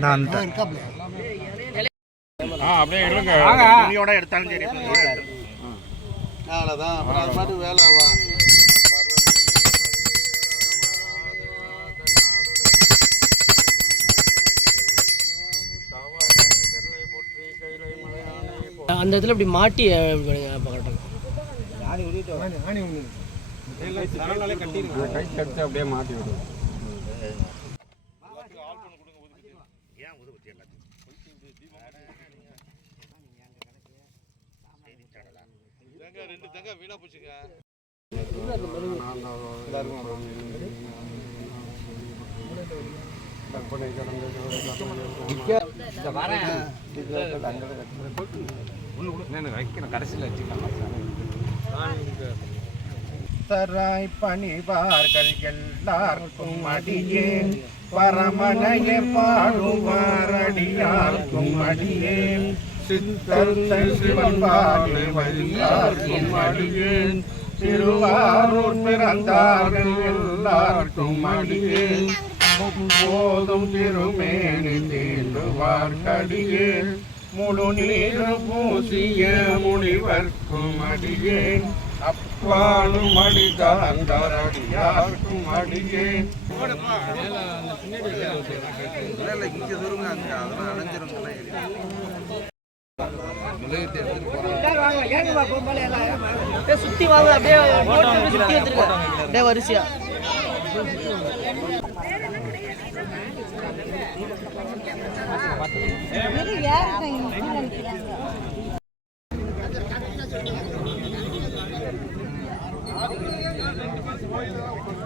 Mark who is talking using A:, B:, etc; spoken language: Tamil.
A: நான்
B: துணியோட எடுத்தாலும் சரி
C: அவ்வளோதான் அப்புறம் அது பாட்டு வேலை
D: அந்த இடத்துல இப்படி மாட்டி பக்கட்டும்
C: ரெண்டு தங்க வீணா போச்சுங்க
B: பக்தராய் பணிவார்கள் எல்லாருக்கும் அடியே பரமனைய பாடுவார் அடியார்க்கும் அடியே சிவன் பாடு வல்லார்க்கும் அடியேன். திருவாரூர் பிறந்தார்கள் எல்லாருக்கும் அடியேன். போதும் திருமேனி தீண்டுவார்க்கடியேன் முழு நீர் பூசிய முனிவர்க்கும் அடியேன். அப்பாலும் அடிதாந்தரடியார்க்கும் அடியேன்
C: இங்கே தூருங்க அங்கே அதெல்லாம் அடைஞ்சிருங்க
D: சுத்தி வாங்க அப்படியே சுத்தி வந்துருங்க அப்படியே வரிசையா.
E: யார் Thank you.